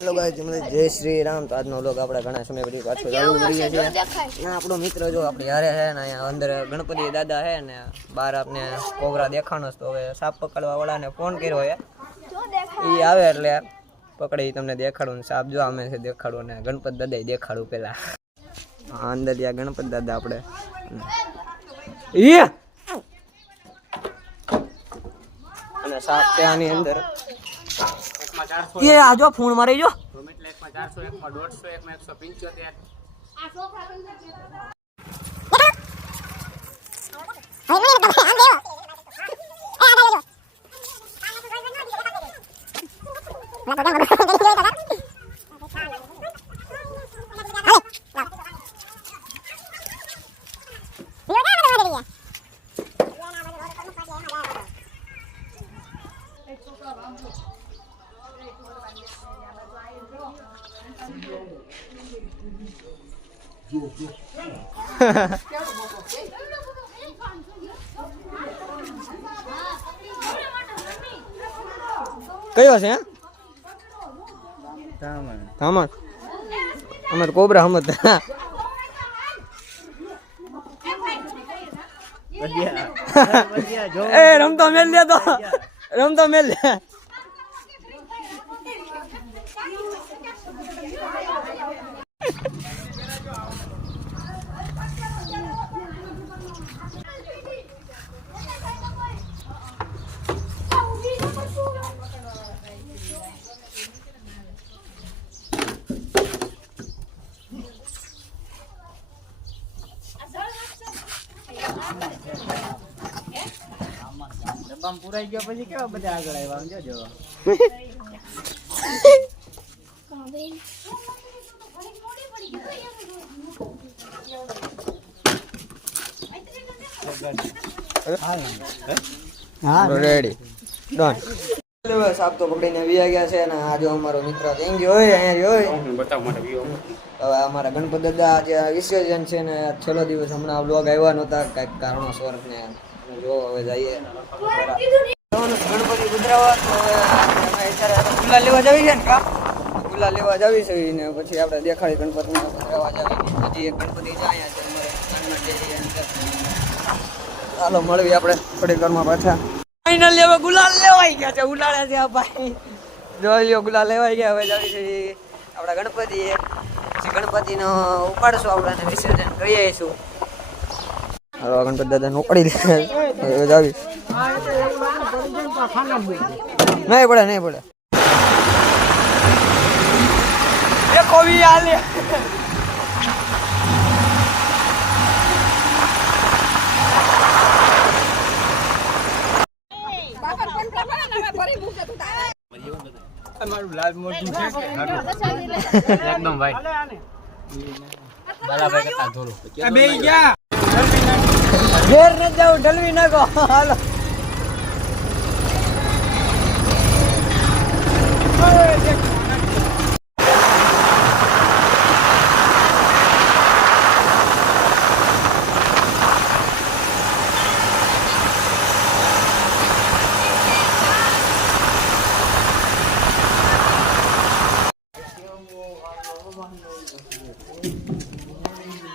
Hello guys, જય શ્રી રામ। તો આજનો વ્લોગ આપણે ઘણા સમય પછી પાછો ચાલુ કરીએ છીએ। ના આપણો મિત્ર જો આપણી હારે છે ને, અહીંયા અંદર ગણપતિ દાદા છે ને બહાર આપને કોબરા દેખાણો તો હવે સાપ પકડવા વાળાને ફોન કર્યો છે, એ આવે એટલે પકડી તમને દેખાડું। સાપ જો અમે છે દેખાડું ને ગણપતિ દાદા દેખાડું પેલા। હા અંદર ત્યાં ગણપતિ દાદા આપણે અને સાપ ત્યાંની અંદર ये आजो फोन मारे जो એટલે એકમાં 400 એકમાં 150 એકમાં 175 કયો છે ધામણ અમાર કોબરા હમત એ રમતો મેલ લે તો રમતો મેલ લે ડબ્બામાં પુરાઈ ગયો પછી કેવા બધા આગળ આવ્યા જોજો રેડી ડન સાપ તો પકડીને વી ગયા છે અને આ જો અમારો મિત્ર થેન્ક યુ હોય અહીંયા હોય બતાવ માટે વ્યૂ હવે અમારા ગણપતિ દાદા આજે વિસર્જન છે ને છેલ્લો દિવસ હમણાં બ્લોગ આવ્યા નહોતા કંઈક કારણોસર ને જો હવે જઈએ ગણપતિ ગુજરાત તો હવે અમે અત્યારે ગુલાલ લેવા જવી છે ને કા ગુલાલ લેવા જવી છે ને પછી આપણે દેખાડી ગણપતિ લેવા જવી હજી એક ગણપતિ જાય છે ચાલો મળવી આપણે થોડી ઘરમાં પાછા ફાઇનલી હવે ગુલાલ લેવાઈ ગયા છે ઉલાળે છે આ ભાઈ જોઈ લ્યો ગુલાલ લેવાઈ ગયા હવે જવી છે આપણા ગણપતિ પછી ગણપતિનો ઉપાડશું આપણે વિસર્જન કરી આવીશું હાલો ગણપતિ દાદાને ઉપાડી લે જાવી નહીં પડે નહીં પડે એ કોવી આલે અમારું લાલ મોટું છે એકદમ વાઈટ બરાબર કરતા થોડું આ બે ગયા ઘેર ન જાવ ઢલવી નાખો હાલો ઓય